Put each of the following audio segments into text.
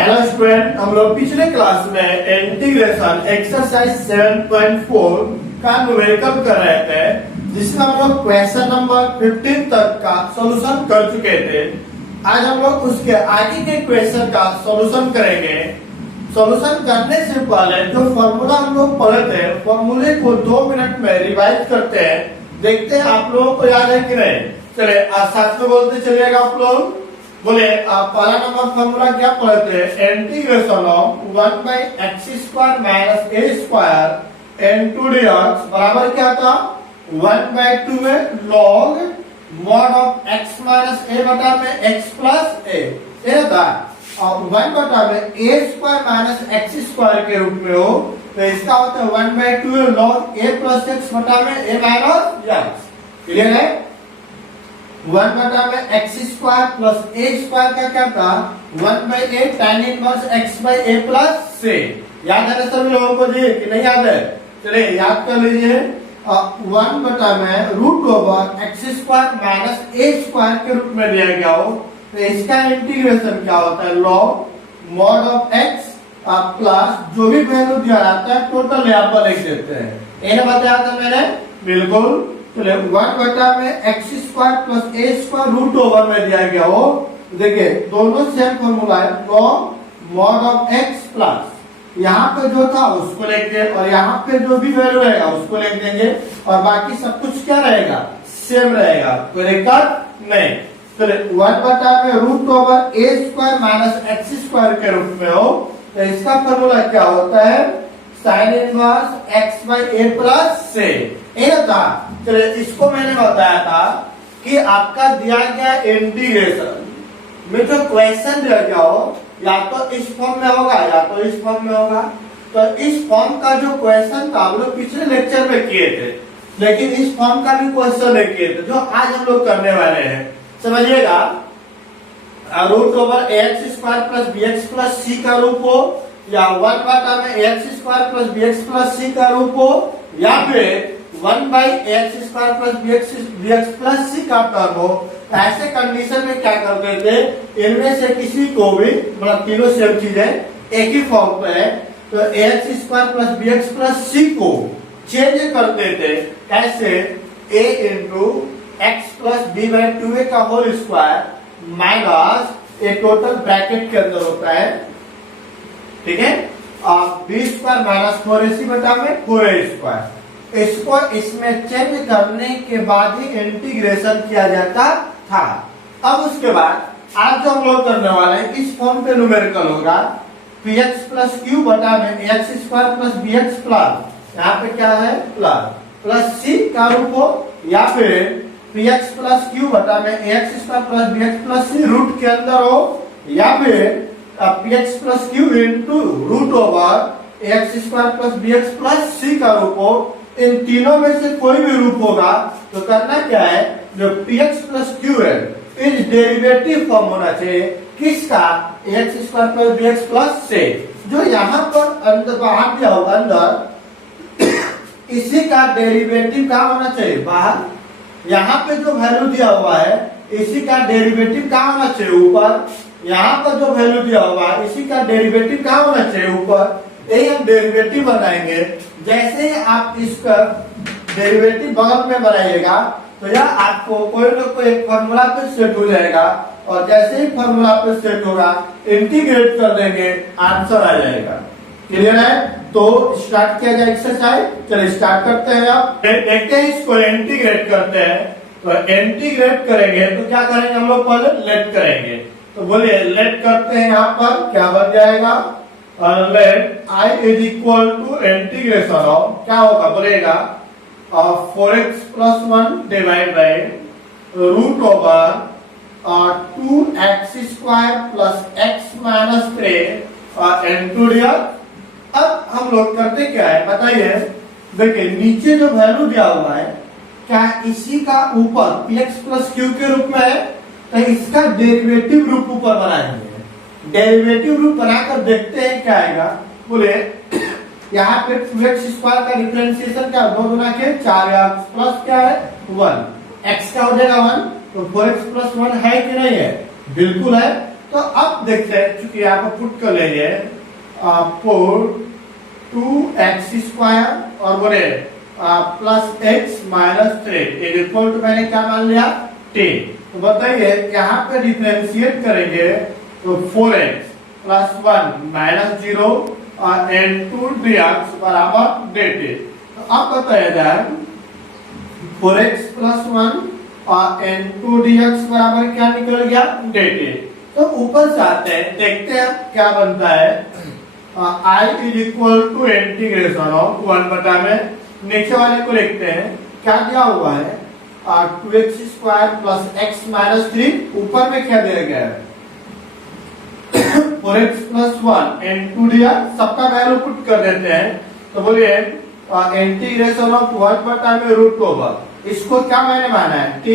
Hello student, हम लोग पिछले क्लास में इंटीग्रेशन एक्सरसाइज 7.4 का न्यूमेरिकल कर रहे थे, जिसमें हम लोग क्वेश्चन नंबर 15 तक का सॉल्यूशन कर चुके थे। आज हम लोग उसके आगे के क्वेश्चन का सॉल्यूशन करेंगे। सॉल्यूशन करने से पहले जो फॉर्मूला हम लोग पढ़े थे, फॉर्मूले को 2 मिनट में रिवाइज करते हैं, देखते हैं आप लोगों को याद है कि नहीं। चले साथ में बोलते चलिएगा आप लोग। बोले पहला नंबर फॉर्मूला क्या पढ़े थे, integration of 1/x² minus a² into dx बराबर क्या था, 1/2 में log mod of x minus a बटा में x प्लस a ये था, और 1 बटा में a² माइनस x² के रूप में हो तो इसका होता है 1/2 log a प्लस x बटा में a माइनस x। क्लियर है। 1 बटा में x² प्लस a² का क्या था, 1/a tan inverse x by a plus c। याद है ना सभी लोगों को जी कि नहीं याद है? चलिए याद कर लीजिए। 1 बटा में root over x² minus a² के रूप में लिया गया हो तो इसका इंटीग्रेशन क्या होता है, log mod of x plus जो भी वैल्यू दिया रहता है टोटल यहाँ पर लिख देते हैं। ये बताया था मैंने, बिल्कुल। चलिए 1 बटा में x² plus a² root over में दिया गया हो, देखिए दोनों सेम फॉर्मूला है, log mod of x plus यहाँ पे जो था उसको लिख देंगे और यहाँ पे जो भी वैल्यू रहेगा उसको लिख देंगे और बाकी सब कुछ क्या रहेगा, सेम रहेगा, कोई दिक्कत नहीं। चलिए 1 बटा में root over a² minus x² के रूप में हो तो इसका फॉर्मूला क्या होता है, sign inverse x by a plus c। ये था। चलिए इसको मैंने बताया था कि आपका दिया गया इंटीग्रेशन में जो क्वेश्चन दिया गया हो या तो इस फॉर्म में होगा या तो इस फॉर्म में होगा। तो इस फॉर्म का जो क्वेश्चन था हम लोग पिछले लेक्चर में किए थे, लेकिन इस फॉर्म का भी क्वेश्चन नहीं किए थे जो आज हम लोग करने वाले हैं। समझिएगा, root over ax² plus bx plus c का रूप हो या 1 बटा में ax² plus bx plus c का रूप हो या फिर 1/ax² plus bx plus c का टर्म हो, ऐसे कंडीशन में क्या करते थे, इनमें से किसी को भी, मतलब तीनों सेम चीजें एक ही फॉर्म पे है तो ax² plus bx plus c को चेंज करते थे। कैसे, a into x plus b/2a का होल स्क्वायर माइनस एक टोटल ब्रैकेट के अंदर होता है, ठीक है, और b² माइनस 4ac बटा में 4a²। इसको इसमें चेंज करने के बाद ही इंटीग्रेशन किया जाता था। अब उसके बाद आज जो हम लोग करने वाले हैं इस फॉर्म पे न्यूमेरिकल होगा, px प्लस q बटा में ax² प्लस bx प्लस यहाँ पे क्या है प्लस c का रूप हो या फिर px प्लस q बटा में ax² plus bx plus c root के अंदर हो या फिर px plus q into root over ax² plus bx plus c का रूप हो। इन तीनों में से कोई भी रूप होगा तो करना क्या है, जो px प्लस q है इस डेरिवेटिव फॉर्म होना चाहिए किसका, ax² plus bx plus c। जो यहाँ पर अंदर बाहर दिया होगा अंदर इसी का डेरिवेटिव क्या होना चाहिए बाहर। यहाँ पे जो वैल्यू दिया हुआ है इसी का डेरिवेटिव क्या होना चाहिए ऊपर। यहाँ पर जो वैल्यू दिया हुआ है इसी का डेरिवेटिव क्या होना चाहिए ऊपर। यही हम डेरिवेटिव बनाएंगे। जैसे ही आप इसका डेरिवेटिव बगल में बनाइएगा तो यह आपको कोई ना कोई एक फॉर्मूला पे सेट हो जाएगा और जैसे ही फॉर्मूला पे सेट होगा इंटीग्रेट कर देंगे, आंसर आ जाएगा। क्लियर है। तो स्टार्ट किया जाए एक्सरसाइज। चलिए स्टार्ट करते हैं। आप देखते हैं इसको इंटीग्रेट करते हैं। तो इंटीग्रेट करेंगे तो क्या करेंगे हम लोग, पहले लेट करेंगे। तो बोलिए लेट करते हैं, यहाँ पर क्या बन जाएगा, let i is equal to integration of क्या होगा बोलेगा 4x plus 1 divide by root over 2x² plus x minus 3 into dx। अब हम लोग करते क्या है बताइए। देखिए नीचे जो वैल्यू दिया हुआ है क्या इसी का ऊपर px प्लस q के रूप में है तो इसका डेरिवेटिव रूप ऊपर बनाएंगे। डेरिवेटिव रूप बनाकर देखते हैं क्या आएगा। बोले यहाँ पे 2x² का डिफरेंशिएशन क्या, 2 गुना के 4x प्लस क्या है 1, x का हो जाएगा 1 तो 4x प्लस 1 है कि नहीं है, बिल्कुल है। तो अब देखते हैं, चूंकि यहाँ पर पुट कर लेंगे पुट 2x² और बोले plus x minus 3 equal to मैंने क्या मान लिया 10। तो बताइए यहाँ पे डिफरेंशिएट करेंगे तो 4x प्लस 1 माइनस 0 और n2 dx बराबर dt। तो अब बताया जाए 4x प्लस 1 और n2 dx बराबर क्या निकल गया dt। तो ऊपर से आते हैं, देखते हैं क्या बनता है। I is equal to integration of 1 बटा में नीचे वाले को लिखते हैं, क्या दिया हुआ है 2x² प्लस x माइनस 3, ऊपर में क्या दिया गया है 4x प्लस 1 n2 दिया, सबका वैल्यू पुट कर देते हैं। तो बोलिए इंटीग्रेशन ऑफ 1 बटा में रूट ओवर, इसको क्या मैंने माना है t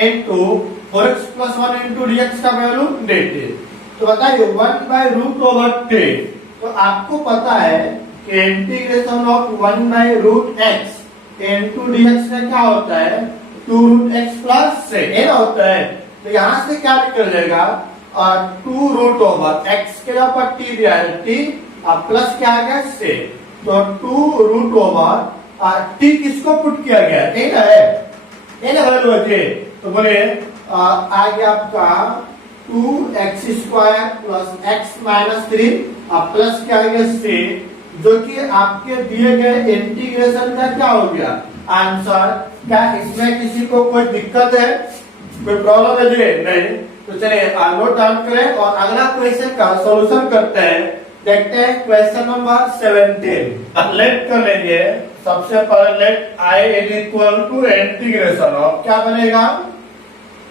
n2 4x plus 1 into dx का वैल्यू dt। तो बताइए 1 बाय रूट ओवर t, तो आपको पता है कि integration of 1 by root x into dx का क्या होता है 2 रूट x प्लस से ये होता है। तो यहाँ से क्या निकल जाएगा 2 रूट ओवर x के ऊपर t दिया है t और प्लस क्या आ गया से, तो 2 रूट ओवर t किसको पुट किया गया ये ना वैल्यू है। तो बोले आ गया आपका 2x² प्लस x माइनस 3 और प्लस क्या आ गया से, जो कि आपके दिए गए इंटीग्रेशन का क्या हो गया आंसर। क्या इसमें किसी को कोई दिक्कत है, कोई प्रॉब्लम है जी? नहीं। तो चलिए नोट डाउन करें और अगला क्वेश्चन का सॉल्यूशन करते हैं। देखते हैं क्वेश्चन नंबर 17। लेट कर लेंगे, सबसे पहले let I is equal to integration of क्या बनेगा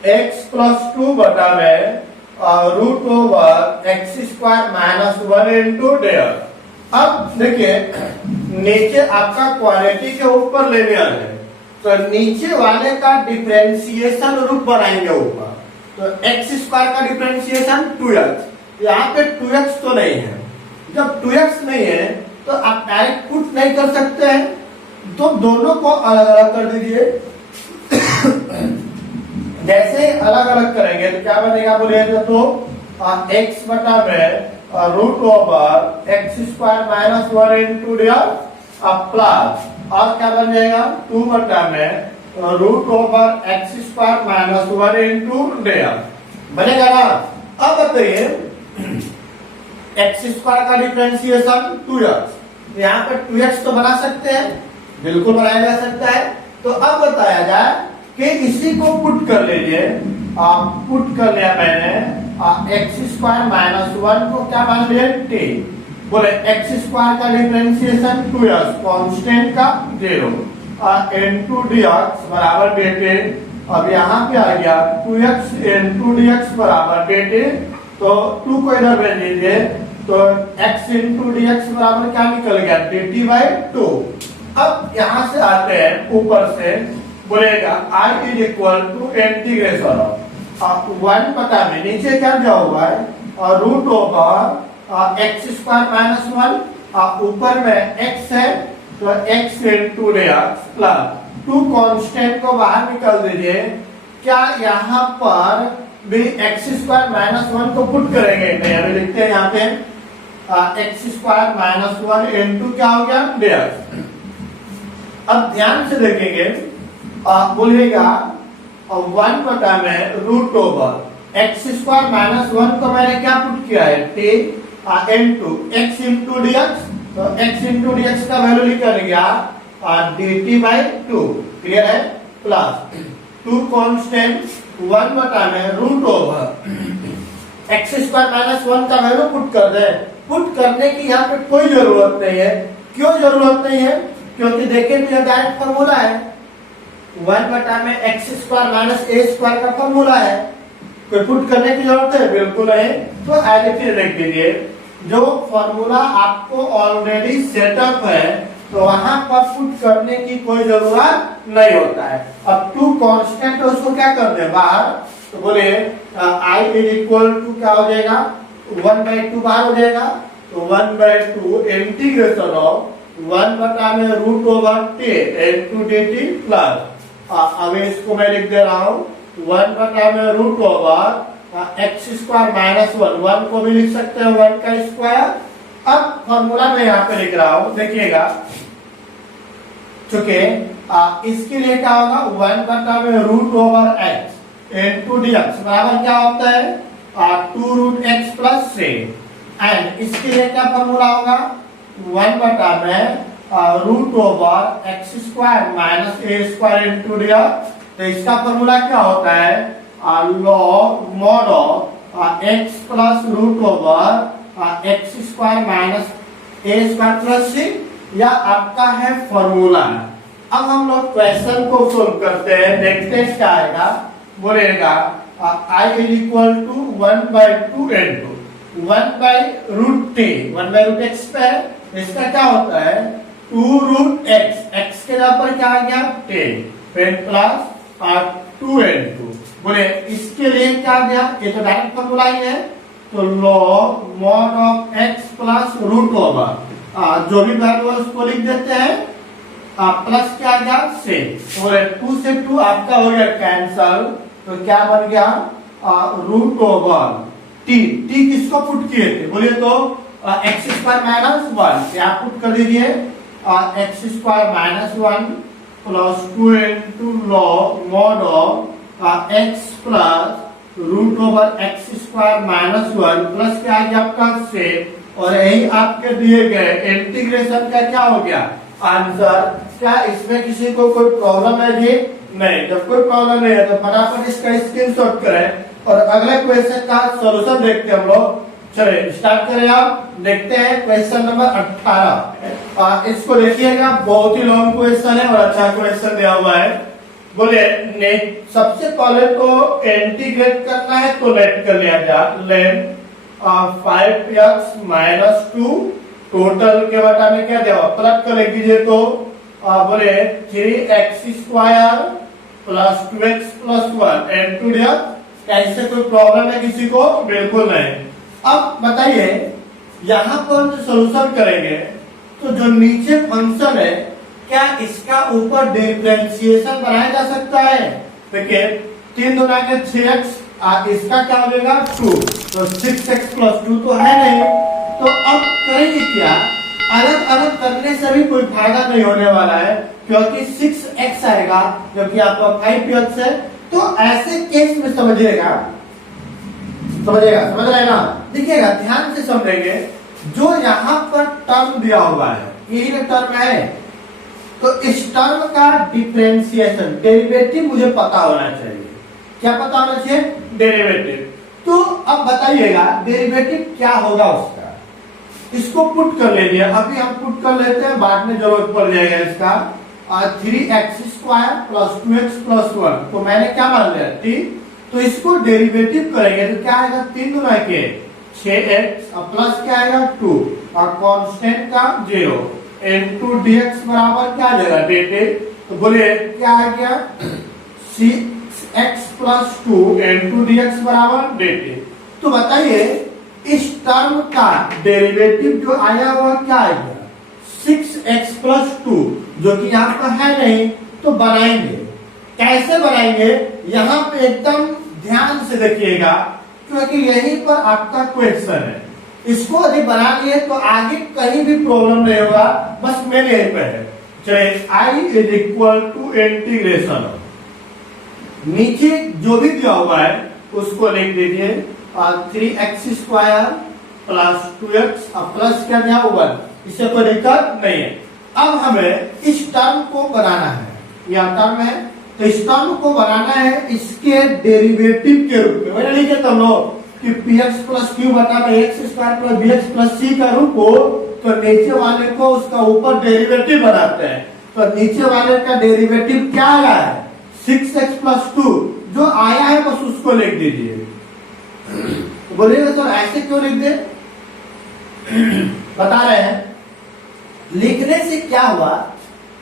x प्लस 2 बटा में root over x² minus 1 into dx। अब देखिए नीचे आपका क्वालिटी के ऊपर लेने आ रहे हैं, तो नीचे वाले का डिफरेंशिएशन रूट बनाएंगे ऊपर। तो x² का डिफरेंशिएशन 2x, यहाँ पे 2x तो नहीं है। जब 2x नहीं है तो आप डायरेक्ट पुट नहीं कर सकते हैं, तो दोनों को अलग अलग कर दीजिए। जैसे अलग अलग करेंगे तो क्या बनेगा बोलिए तो x बटा में root over x² minus 1 into dx plus और क्या बन जाएगा 2 बटा में root over x² minus 1 into dx बनेगा ना। अब बताइए x² का डिफरेंशिएशन 2x, यहाँ पर 2x तो बना सकते हैं, बिल्कुल बनाया जा सकता है। तो अब बताया जाए कि इसी को पुट कर लीजिए। पुट कर लिया मैंने x² माइनस 1 को क्या मान लिया t। बोले x² का डिफरेंशिएशन 2x कांस्टेंट का 0 n2 dx बराबर dt। अब यहाँ पे आ गया 2x n2 dx बराबर dt, तो 2 को इधर भेज दीजिए, तो x इंटू dx बराबर क्या निकल गया dt बाई 2। अब यहाँ से आते हैं ऊपर से, बोलेगा I is equal to integration of 1 बटा में नीचे क्या दिया हुआ है रूट ओवर x² माइनस 1, ऊपर में x है तो x into dx plus 2 constant को बाहर निकाल दीजिए। क्या यहाँ पर भी x² माइनस 1 को पुट करेंगे? नहीं, अभी लिखते हैं यहाँ पे x² माइनस 1 इंटू क्या हो गया dx। अब ध्यान से देखेंगे, बोलिएगा 1 बटा में रूट ओवर x² माइनस 1 को मैंने क्या पुट किया है t into x into dx, तो x इंटू dx का वैल्यू निकल गया dt बाई 2, क्लियर है, प्लस 2 कांस्टेंट 1 बटा में रूट ओवर x² माइनस 1 का वैल्यू पुट कर दे। पुट करने की यहाँ पे कोई जरूरत नहीं है। क्यों जरूरत नहीं है? क्योंकि देखिए तो यह डायरेक्ट फॉर्मूला है, 1 बटा में x² माइनस a² का फॉर्मूला है, कोई पुट करने की जरूरत है? बिल्कुल नहीं। तो एज इट इज लिख दीजिए, जो फॉर्मूला आपको ऑलरेडी सेटअप है तो वहां पर पुट करने की कोई जरूरत नहीं होता है। अब 2 कांस्टेंट है उसको क्या कर दे बाहर, तो बोले I इज इक्वल टू क्या हो जाएगा 1/2 बाहर हो जाएगा, तो 1/2 इंटीग्रेशन ऑफ 1 बटा में root over t into dt plus अब इसको मैं लिख दे रहा हूँ 1 बटा में root over x square minus one, one को भी लिख सकते हैं वन का स्क्वायर। अब फॉर्मूला मैं यहाँ पे लिख रहा हूं, देखिएगा, चूंकि इसके लिए क्या होगा, वन बटा में root over x into dx बराबर क्या होता है, 2 रूट एक्स प्लस 3। एंड इसके लिए क्या फॉर्मूला होगा, वन बटा में root over x square minus a square into dx. तो इसका फॉर्मूला क्या होता है, log mod of x plus root over x square minus a square plus c, या आपका है फॉर्मूला। अब हम लोग क्वेश्चन को सोल्व करते हैं, देखते हैं क्या आएगा। बोलेगा I is equal to 1/2 into 1/√t, 1/√x पे है, इसका क्या होता है 2 रूट एक्स, एक्स के जगह पर क्या आ गया 10, फिर प्लस 2 इंटू, बोले इसके लिए क्या आ गया, ये तो डायरेक्ट फॉर्मूला ही है, तो log mod of x plus root over जो भी वैल्यू है उसको लिख देते हैं, प्लस क्या आ गया से, बोले 2 से 2 आपका हो गया कैंसल, तो क्या बन गया रूट ओवर टी, टी किसको पुट किए थे, बोलिए तो एक्स स्क्वायर माइनस 1, क्या पुट कर दीजिए x square minus 1 plus 2 into log mod of x plus root over x square minus 1 plus क्या आ गया आपका से, और यही आपके दिए गए इंटीग्रेशन का क्या हो गया आंसर। क्या इसमें किसी को कोई प्रॉब्लम है जी, नहीं, जब कोई प्रॉब्लम नहीं है तो फटाफट इसका स्क्रीनशॉट करें और अगले क्वेश्चन का सॉल्यूशन देखते हैं हम लोग। चलिए स्टार्ट करें, आप देखते हैं क्वेश्चन नंबर 18। इसको देखिएगा, बहुत ही लॉन्ग क्वेश्चन है और अच्छा क्वेश्चन दिया हुआ है। बोले सबसे पहले तो इंटीग्रेट करना है तो लेट कर लिया जाए, लेट 5x माइनस 2 टोटल के बटा में क्या दिया प्लस कर लिख दीजिए, तो बोले 3x square plus 2x plus 1 into dx. ऐसे कोई प्रॉब्लम है किसी को, बिल्कुल नहीं। अब बताइए यहाँ पर जो सोल्यूशन करेंगे तो जो नीचे फंक्शन है क्या इसका ऊपर डिफरेंशिएशन बनाया जा सकता है, देखिए 3 दूना के 6x, इसका क्या हो जाएगा 2, तो 6x प्लस 2 तो है नहीं, तो अब करेंगे क्या, अलग अलग करने से भी कोई फायदा नहीं होने वाला है, क्योंकि 6x आएगा क्योंकि आपका 5x है। तो ऐसे केस में समझिएगा, समझ रहे ना, देखिएगा ध्यान से समझेंगे, जो यहाँ पर टर्म दिया हुआ है यही ना टर्म है, तो इस टर्म का डिफरेंशिएशन डेरिवेटिव मुझे पता होना चाहिए। क्या पता होना चाहिए, डेरिवेटिव। तो अब बताइएगा डेरिवेटिव क्या होगा उसका, इसको पुट कर लीजिए, अभी हम पुट कर लेते हैं, बाद में जरूरत पड़ जाएगा इसका। 3x square plus 2x plus 1, तो मैंने क्या मान लिया t, तो इसको डेरिवेटिव करेंगे तो क्या आएगा 3 गुना के 6x प्लस क्या आएगा 2 और कांस्टेंट का 0 इंटू dx बराबर क्या आ जाएगा dt, तो बोलिए क्या आ गया 6x प्लस 2 इंटू dx बराबर dt। तो बताइए इस टर्म का डेरिवेटिव जो आया हुआ क्या आएगा 6x प्लस 2, जो कि यहाँ पर है नहीं, तो बनाएंगे, कैसे बनाएंगे यहाँ पे एकदम ध्यान से देखिएगा, क्योंकि यहीं पर आपका क्वेश्चन है। इसको यदि बना लिए तो आगे कहीं भी प्रॉब्लम नहीं होगा, बस मेरे यहीं पे है। चलिए आई इज इक्वल टू इंटीग्रेशन, नीचे जो भी दिया हुआ है उसको लिख दीजिए 3x square plus 2x plus क्या दिया 1, इससे कोई दिक्कत नहीं है। अब हमें इस टर्म को बनाना है, यह टर्म है, तो इस टर्म को बनाना है इसके डेरिवेटिव के रूप में। मैंने लिखे तो लोग कि px प्लस क्यू बटा में x square plus bx plus c का रूप हो, तो नीचे वाले को उसका ऊपर डेरिवेटिव बनाते हैं। तो नीचे वाले का डेरिवेटिव क्या आया है 6x प्लस 2, जो आया है बस उसको लिख दीजिए। बोलिएगा सर ऐसे क्यों लिख दे, बता रहे हैं, लिखने से क्या हुआ,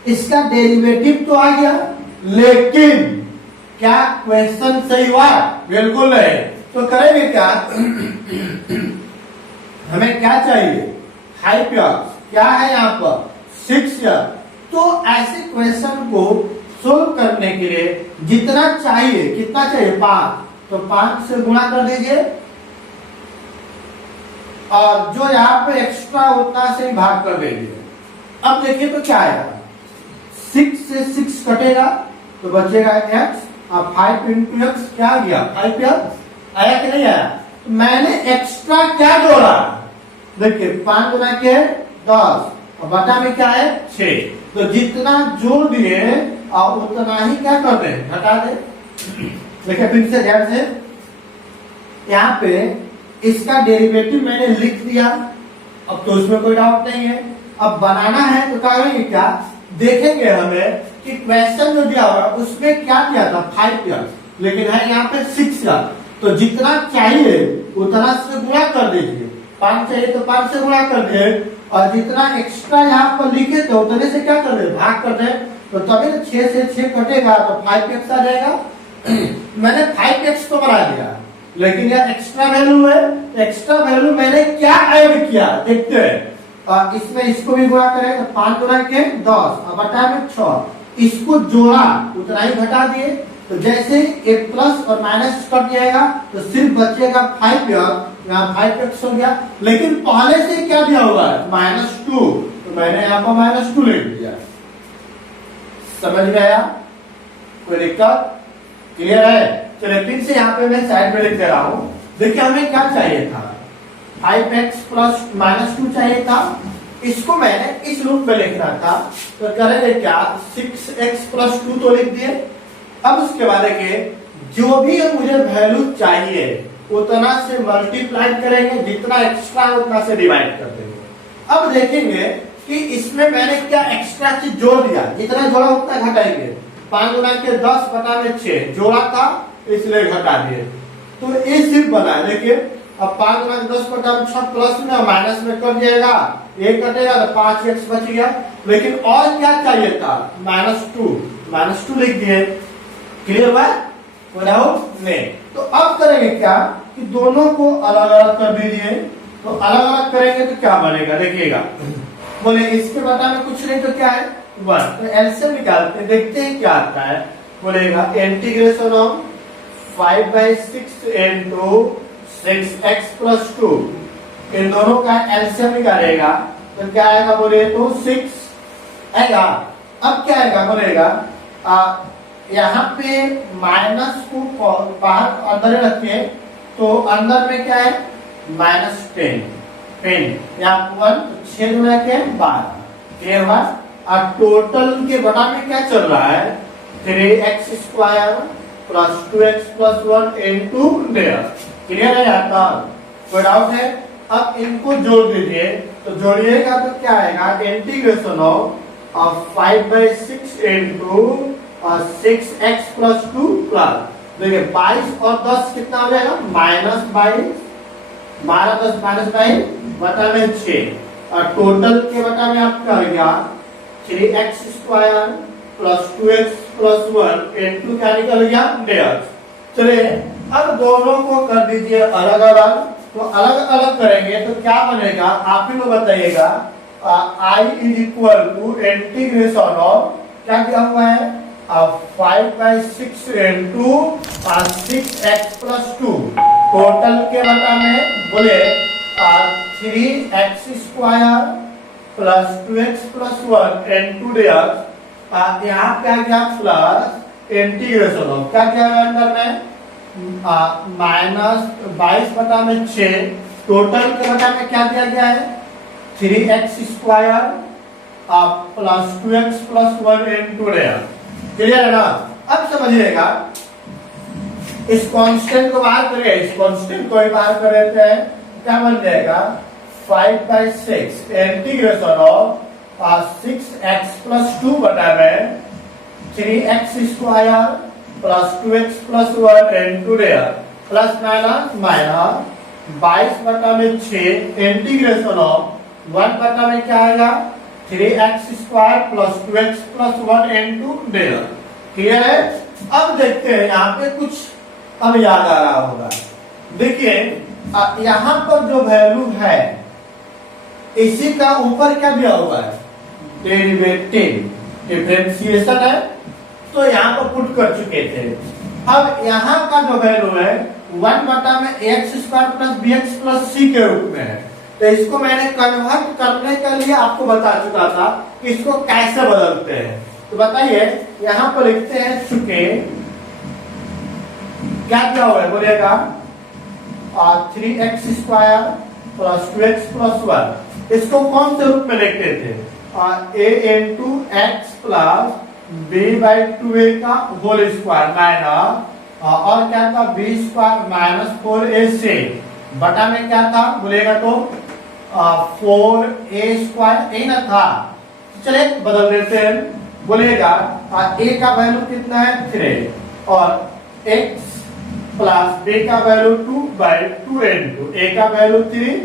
इसका डेरिवेटिव तो आ गया, लेकिन क्या क्वेश्चन सही हुआ, बिल्कुल नहीं। तो करेंगे क्या, हमें क्या चाहिए 5x, क्या है यहाँ पर 6x। तो ऐसे क्वेश्चन को सोल्व करने के लिए जितना चाहिए, कितना चाहिए 5, तो 5 से गुणा कर दीजिए और जो यहाँ पे एक्स्ट्रा उतना से ही भाग कर दीजिए। अब देखिए तो क्या आएगा, 6 से 6 कटेगा तो बचेगा x, और 5 इंटू एक्स क्या आ गया 5x आया कि नहीं आया। तो मैंने एक्स्ट्रा क्या जोड़ा, देखिए 5 गुना के 10 और बटा में क्या है 6, तो जितना जोड़ दिए और उतना ही क्या कर दे घटा दे। देखिए फिर से ध्यान से, यहाँ पे इसका डेरिवेटिव मैंने लिख दिया, अब तो उसमें कोई डाउट नहीं है। अब बनाना है तो करेंगे क्या, देखेंगे हमें कि क्वेश्चन जो दिया हुआ उसमें क्या दिया था 5x, लेकिन है यहाँ पे 6x, तो जितना चाहिए उतना से गुणा कर दीजिए। 5 चाहिए तो 5 से गुणा कर दे, और जितना एक्स्ट्रा यहाँ पर लिखे थे उतने से क्या कर दे भाग कर दे, तो तभी 6 से 6 कटेगा तो 5x आ जाएगा। मैंने 5x तो बना दिया, लेकिन यह एक्स्ट्रा वैल्यू है, एक्स्ट्रा वैल्यू मैंने क्या ऐड किया देखते हैं। इसमें इसको भी गुणा करें तो 5 गुणा के 10 और बटा में 6, इसको जोड़ा उतना ही घटा दिए, तो जैसे एक प्लस और माइनस कट जाएगा तो सिर्फ बचेगा 5x, यहाँ 5x हो गया, लेकिन पहले से क्या दिया हुआ है -2, तो मैंने यहाँ पर -2 लिख दिया। समझ में आया, कोई दिक्कत, क्लियर है। चलिए फिर से यहाँ पे मैं साइड में लिख दे रहा हूँ। देखिए हमें क्या चाहिए था 5x प्लस -2 चाहिए था, इसको मैंने इस रूप में लिखना था, तो करेंगे क्या 6x प्लस 2 तो लिख दिए। अब उसके बाद देखिए जो भी मुझे वैल्यू चाहिए उतना से मल्टीप्लाई करेंगे, जितना एक्स्ट्रा उतना से डिवाइड कर देंगे। अब देखेंगे कि इसमें मैंने क्या एक्स्ट्रा चीज जोड़ दिया, जितना जोड़ा उतना घटाएंगे। 5 गुना के 10 बटा में 6 जोड़ा था इसलिए घटा दिए, तो ये सिर्फ बना। देखिए अब 5 गुना के 10 बटा में 6 प्लस में और माइनस में कट जाएगा, ये कटेगा तो 5x बच गया, लेकिन और क्या चाहिए था -2 लिख दिए। क्लियर हुआ, कोई डाउट नहीं। तो अब करेंगे क्या कि दोनों को अलग अलग कर दीजिए, तो अलग अलग करेंगे तो क्या बनेगा देखिएगा, बोले इसके बटा में कुछ नहीं तो क्या है 1, तो एलसीएम निकालते हैं, देखते हैं क्या आता है। बोलेगा integration of 5/6 into 6x plus 2, इन दोनों का एलसीएम निकालेगा तो क्या आएगा बोले तो 6 आएगा। अब क्या आएगा बोलेगा यहाँ पे माइनस को बाहर अंदर रखिए, तो अंदर में क्या है -10 यहाँ 1 6 गुना के 12, क्लियर हुआ। और टोटल के बटा में क्या चल रहा है 3x square plus 2x plus 1 into there, clear है आता, कोई डाउट है। अब इनको जोड़ दीजिए, तो जोड़िएगा तो क्या आएगा integration of 5/6 into 6x plus 2 plus, देखिए 22 और 10 कितना हो जाएगा -22, 12 10 -22 बटा में 6, और टोटल के बटा में आपका हो गया 3x square plus 2x plus 1 into क्या निकल गया डेढ़। चलिए अब दोनों को कर दीजिए अलग अलग, तो अलग अलग करेंगे तो क्या बनेगा आप ही को बताइएगा। I is equal to integration of क्या दिया हुआ है 5/6 इंटू 6x प्लस 2, टोटल के बटा में बोले 3x square plus 2x plus 1 into डेढ़, यहाँ क्या गया प्लस इंटीग्रेशन ऑफ क्या क्या अंदर में -22 बटा में 6, टोटल के बटा में क्या दिया गया है 3x square plus 2x plus 1 into डेढ़, क्लियर है ना। अब समझिएगा इस कांस्टेंट को बाहर करें, इस कांस्टेंट को ही बाहर कर देते हैं, क्या बन जाएगा 5/6 इंटीग्रेशन ऑफ 6x प्लस 2 बटा में 3x square plus 2x plus 1 into डेढ़, प्लस माइनस 22 बटा में 6 इंटीग्रेशन ऑफ 1 बटा में क्या आएगा 3x square plus 2x plus 1 into डेढ़, क्लियर है। अब देखते हैं यहाँ पे कुछ अब याद आ रहा होगा। देखिए यहाँ पर जो वैल्यू है इसी का ऊपर क्या दिया हुआ है डेरिवेटिव, डिफरेंशिएशन है, तो यहाँ पर पुट कर चुके थे। अब यहाँ का जो वैल्यू है 1/x² plus bx plus c के रूप में है। तो इसको मैंने कन्वर्ट करने के लिए आपको बता चुका था कि इसको कैसे बदलते हैं। तो बताइए, यहाँ पर लिखते हैं चुके क्या क्या हुआ है बोलिएगा 3x² प्लस 2x प्लस 1। इसको कौन से रूप में लिखते थे a into x plus b/2a का होल स्क्वायर माइनस और क्या था b² माइनस 4ac बटा में क्या था बोलेगा तो 4a² यही ना था। चलिए बदल देते हैं, बोलेगा a का वैल्यू कितना है 3 और x प्लस b का वैल्यू 2/2 into a का वैल्यू 3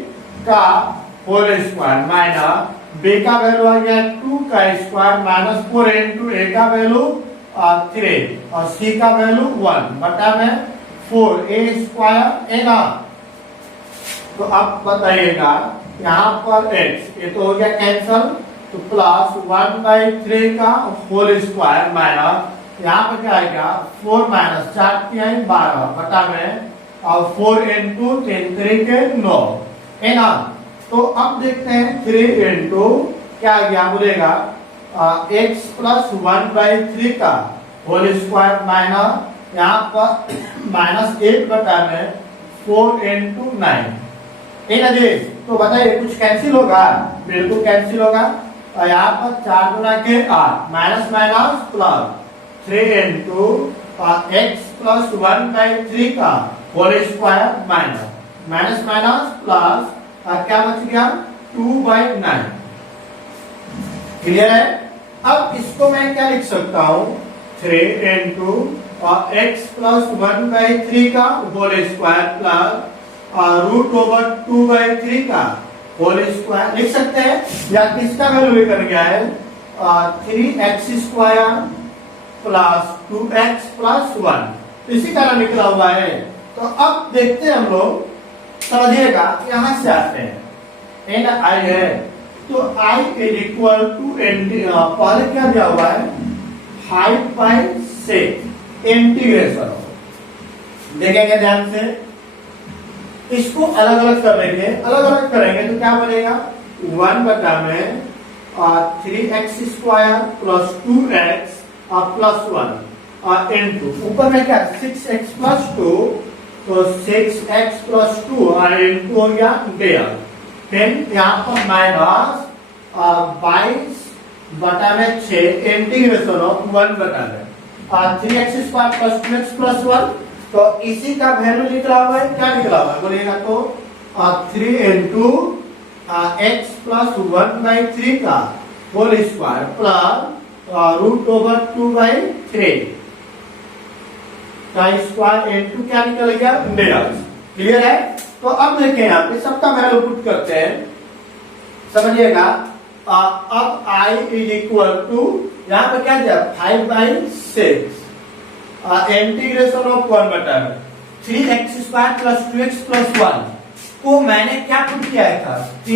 का होल स्क्वायर माइनस b का वैल्यू आ गया 2 का स्क्वायर माइनस 4 into a का वैल्यू 3 और c का वैल्यू 1 बटा में 4a² है ना। तो अब बताइएगा यहाँ पर x ये तो हो गया कैंसल, तो प्लस 1/3 का होल स्क्वायर माइनस यहाँ पे क्या आएगा 4 माइनस 4 12 बटा में और 4 into 10 3 के 9 है ना। तो अब देखते हैं 3 into क्या आ गया बोलेगा x प्लस 1/3 का होल स्क्वायर माइनस यहाँ पर माइनस 8 बटा में 4 into 9 है ना जी। तो बताइए कुछ कैंसिल होगा, बिल्कुल कैंसिल होगा। और यहाँ पर 4 गुना के 8 minus minus plus 3 into x plus 1/3 का whole square minus minus minus plus क्या बच गया 2/9। क्लियर है। अब इसको मैं क्या लिख सकता हूँ 3 into x प्लस 1/3 का होल स्क्वायर प्लस √2/3 का होल स्क्वायर लिख सकते हैं, या किसका वैल्यू लेकर गया है 3x² प्लस 2x प्लस 1 इसी तरह निकला हुआ है। तो अब देखते हैं हम लोग, समझिएगा यहां से आते हैं एंड आई है तो i इज इक्वल टू पहले क्या दिया हुआ है 5/6 इंटीग्रेशन। देखेंगे ध्यान से, इसको अलग अलग कर लेंगे, अलग अलग करेंगे तो क्या बनेगा 1 बटा में 3x² प्लस 2x प्लस 1 और इनटू ऊपर में क्या 6x प्लस 2 तो 6x प्लस 2 और इनटू हो गया डेल। फिर यहाँ पर माइनस 22 बटा में 6 इंटीग्रेशन ऑफ 1 बटा में 3x² प्लस 2x प्लस 1। तो इसी का वैल्यू निकला हुआ है, क्या निकला हुआ है बोलिएगा तो 3 into x प्लस 1/3 का होल स्क्वायर प्लस √2/3 का स्क्वायर इनटू क्या निकल गया डेल। क्लियर है। तो अब देखिए यहाँ पे सबका वैल्यू पुट करते हैं, समझिएगा। अब i इज इक्वल टू यहाँ पे क्या दिया 5/6 इंटीग्रेशन ऑफ 1 बटा 3x² प्लस 2x प्लस 1 को मैंने क्या पुट किया था t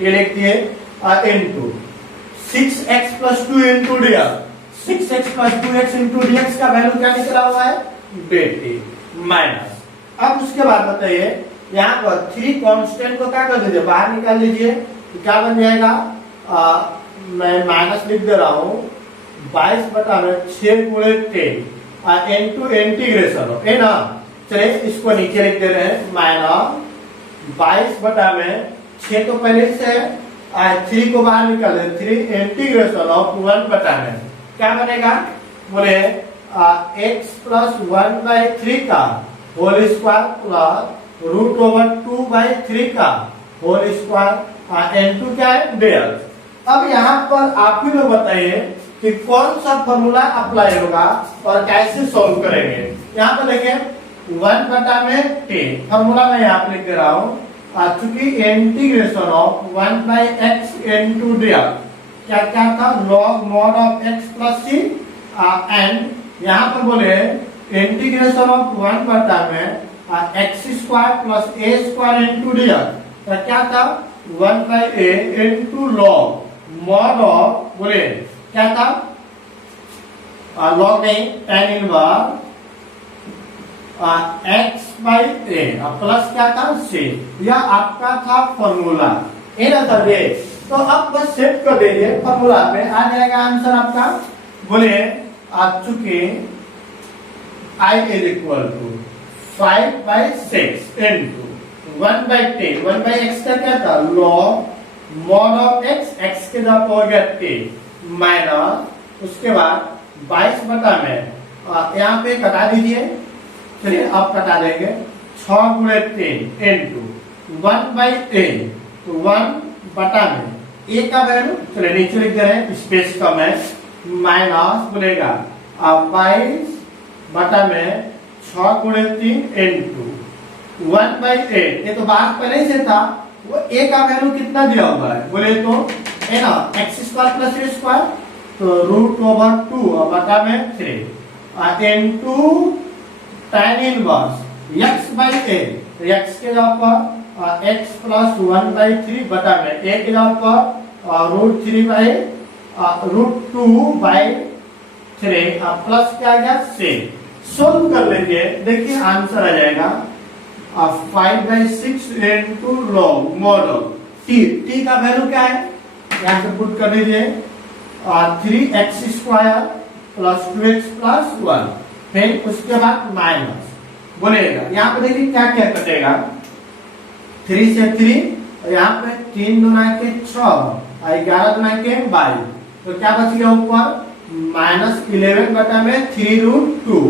लिख दिए into 6x plus 2 into dx 6x plus 2x into dx का वैल्यू क्या निकला हुआ है 20 माइनस। अब उसके बाद बताइए यहाँ पर 3 कांस्टेंट को क्या कर दीजिए बाहर निकाल लीजिए, तो क्या बन जाएगा मैं माइनस लिख दे रहा हूँ 22 बटा में 6 गुणे 10 इनटू इंटीग्रेशन है ना। चलिए इसको नीचे लिख दे रहे हैं माइनस 22 बटा में 6 तो पहले से 3 को बाहर निकाल दे 3 इंटीग्रेशन ऑफ 1 बटा में क्या बनेगा बोले x प्लस 1/3 का होल स्क्वायर प्लस √2/3 का होल स्क्वायर इनटू क्या है डेल। अब यहाँ पर आप ही लोग बताइए कि कौन सा फॉर्मूला अप्लाई होगा और कैसे सॉल्व करेंगे। यहाँ पर देखें 1 बटा में 10 फॉर्मूला मैं यहाँ पे लिख दे रहा हूँ चूंकि integration of 1/x into dx क्या क्या था log mod of x plus c and यहाँ पर बोले इंटीग्रेशन ऑफ 1 बटा में x² plus a² into dx क्या था 1/a into log mod of बोले क्या था लॉग नहीं tan inverse x by A plus क्या था सी, यह आपका था फॉर्मूला ए ना था ये। तो अब बस सेट कर दीजिए फॉर्मूला पे, आ जाएगा आंसर आपका। बोले आप चुके I is equal to 5/6 into 1/10, 1/x का क्या था log mod of x, x के जब हो गया टी माइनस उसके बाद 22 बटा में यहाँ पे कटा दीजिए। चलिए अब कटा देंगे 6 गुणे 3 इंटू 1/8, तो 1 बटा में ए का वैल्यू चलिए नीचे लिख दे रहे हैं, स्पेस कम है, माइनस बोलेगा 22 बटा में 6 गुणे 3 इंटू 1/8। ये तो बात पहले से था, वो ए का वैल्यू कितना दिया हुआ है बोले तो है ना x² प्लस ए स्क्वायर, तो √2 बटा में 3 into tan inverse x by A, x के जगह पर x प्लस 1/3 बटा में ए के जगह पर √2/3 प्लस क्या आ गया से सोल्व कर लेंगे। देखिए आंसर आ जाएगा 5/6 इंटू लॉग मॉडल टी का वैल्यू क्या है यहाँ से पुट कर दीजिए 3x² प्लस 2x प्लस 1, फिर उसके बाद माइनस बोलेगा। यहाँ पे देखिए क्या क्या कटेगा, 3 से 3 और यहाँ पे 3 दूना के 6 और 11 दूना के 22, तो क्या बच गया ऊपर -11 बटा में 3√2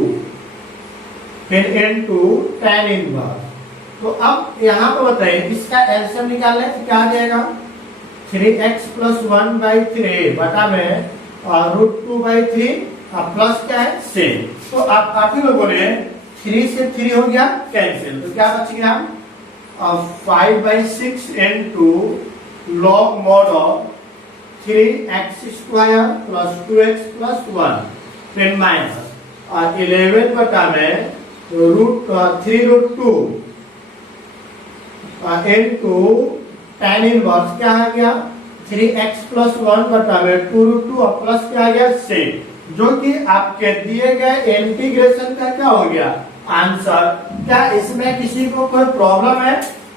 फिर इनटू tan इनवर्स। तो अब यहाँ पे बताइए इसका एलसीएम निकालने से क्या आ जाएगा 3x प्लस 1/3 बटा में √2/3 प्लस क्या है से। तो आप काफी लोगों ने 3 से 3 हो गया कैंसिल, तो क्या बच गया 5/6 into log mod of 3x² plus 2x plus 1 फिर माइनस 11 बटा में 3√2 इंटू tan इनवर्स क्या आ गया 3x प्लस 1 बटा में 2√2 प्लस क्या आ गया से, जो कि आपके दिए गए इंटीग्रेशन का क्या हो गया आंसर। क्या इसमें किसी को कोई प्रॉब्लम है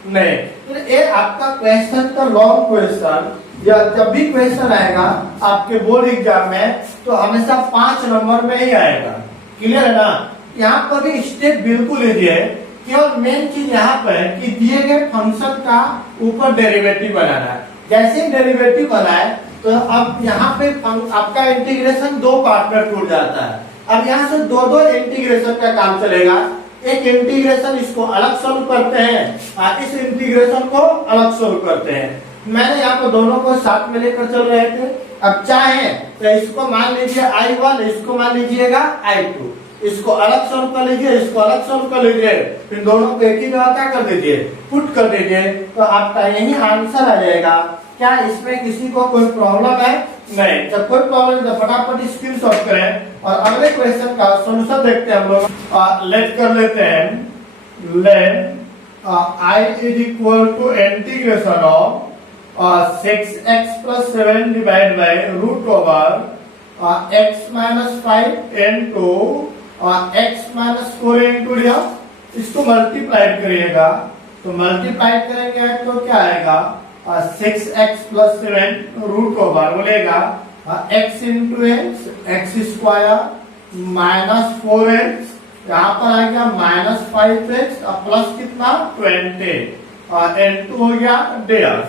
नहीं, तो ये आपका क्वेश्चन का लॉन्ग क्वेश्चन या जब भी क्वेश्चन आएगा आपके बोर्ड एग्जाम में तो हमेशा 5 नंबर में ही आएगा, क्लियर है ना। यहाँ पर भी स्टेप बिल्कुल इजी है, केवल मेन चीज यहाँ पर है कि दिए गए फंक्शन का ऊपर डेरिवेटिव बनाना है। जैसे ही डेरिवेटिव बनाए तो अब यहाँ पे आपका इंटीग्रेशन 2 पार्ट में टूट जाता है। अब यहाँ से 2 इंटीग्रेशन का काम चलेगा, एक इंटीग्रेशन इसको अलग सोल्व करते हैं, इस इंटीग्रेशन को अलग सोल्व करते हैं। मैंने यहाँ पर दोनों को साथ में लेकर चल रहे थे। अब चाहे तो इसको मान लीजिए I1, इसको मान लीजिएगा I2, इसको अलग सोल्व कर लीजिए, इसको अलग सोल्व कर लीजिए, फिर दोनों को एक ही जगह क्या कर दीजिए पुट कर दीजिए, तो आपका यही आंसर आ जाएगा। क्या इसमें किसी को कोई प्रॉब्लम है नहीं, जब कोई प्रॉब्लम तो फटाफट स्क्रीनशॉट करें और अगले क्वेश्चन का सॉल्यूशन देखते हैं हम लोग। लेट कर लेते हैं, let I is equal to integration of 6x plus 7 divide by √x minus 5 into x minus 4 into इसको मल्टीप्लाई करिएगा, तो मल्टीप्लाई करेंगे तो क्या आएगा 6x प्लस 7 √, बोलेगा x into x² minus 4x, यहाँ पर आएगा -5x प्लस कितना 20 इंटू हो गया डेढ़।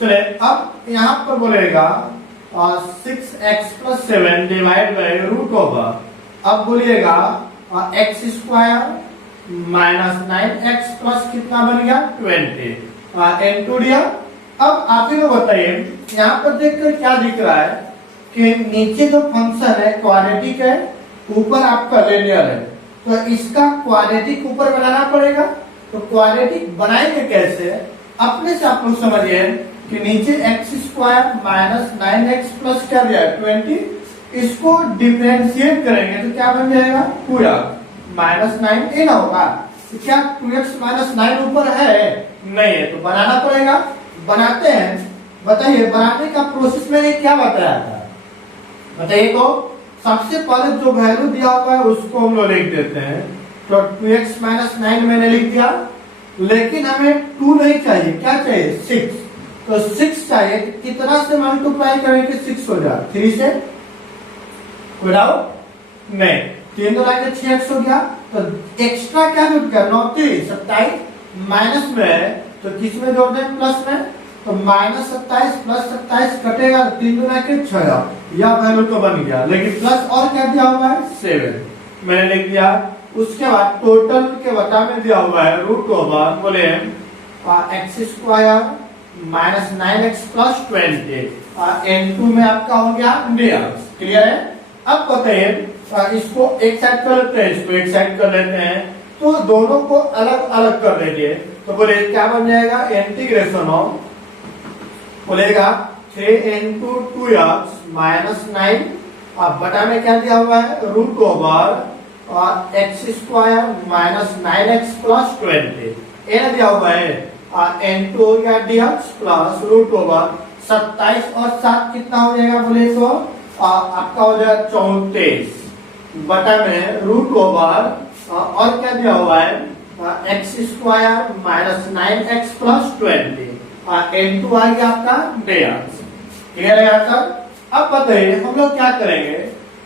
चले अब यहाँ पर बोलेगा 6x प्लस 7 डिवाइड बाय √, अब बोलिएगा x² माइनस 9x प्लस कितना बन गया 20 इंटू दिया। अब आप ही को बताइए यहाँ पर देखकर क्या दिख रहा है कि नीचे जो फंक्शन है क्वाड्रेटिक है, ऊपर आपका लिनियर है, तो इसका क्वाड्रेटिक ऊपर बनाना पड़ेगा। तो क्वाड्रेटिक बनाएंगे कैसे, अपने से आप लोग समझिए कि नीचे x² माइनस 9x प्लस क्या दिया 20, इसको डिफरेंशिएट करेंगे तो क्या बन जाएगा 2x माइनस 9 ये ना होगा, तो क्या 2x माइनस 9 ऊपर है नहीं है, तो बनाना पड़ेगा। बनाते हैं, बताइए बनाने का प्रोसेस मैंने क्या बताया था, बताइए। तो सबसे पहले जो वैल्यू दिया हुआ है उसको हम लोग लिख देते हैं, तो 2x माइनस 9 मैंने लिख दिया, लेकिन हमें 2 नहीं चाहिए, क्या चाहिए 6। तो 6 चाहिए, कितना से मल्टीप्लाई करेंगे 6 हो जाए 3 से, विदाउट नहीं, 3 तो लाके 6x हो गया। तो एक्स्ट्रा क्या जोड़ कर 9 3 27 माइनस में, तो किस में जोड़ दें प्लस में, तो माइनस 27 प्लस 27 कटेगा, 3 तो लाके 6, यह वैल्यू तो बन गया, लेकिन प्लस और क्या दिया हुआ है 7 मैंने लिख दिया। उसके बाद टोटल के बता में दिया हुआ है रूट ओवर बोले x square minus 9x plus 20 n2 में आपका हो गया dx। क्लियर है। अब बताइए इसको एक साइड कर लेते हैं, इसको एक साइड कर लेते हैं, तो दोनों को अलग अलग कर दीजिए। तो बोले क्या बन जाएगा इंटीग्रेशन ऑफ बोलेगा 3 into 2x माइनस 9, अब बटा में क्या दिया हुआ है रूट ओवर और x square minus 9x plus 20 ए दिया हुआ है, n2 हो गया dx प्लस रूट ओवर 27 और 7 कितना हो जाएगा बोले तो आपका हो जाएगा 34 बटा में रूट ओवर और क्या दिया हुआ है x square minus 9x plus 20 n2 आ गया आपका dx। क्लियर है यहाँ तक। अब बताइए हम लोग क्या करेंगे,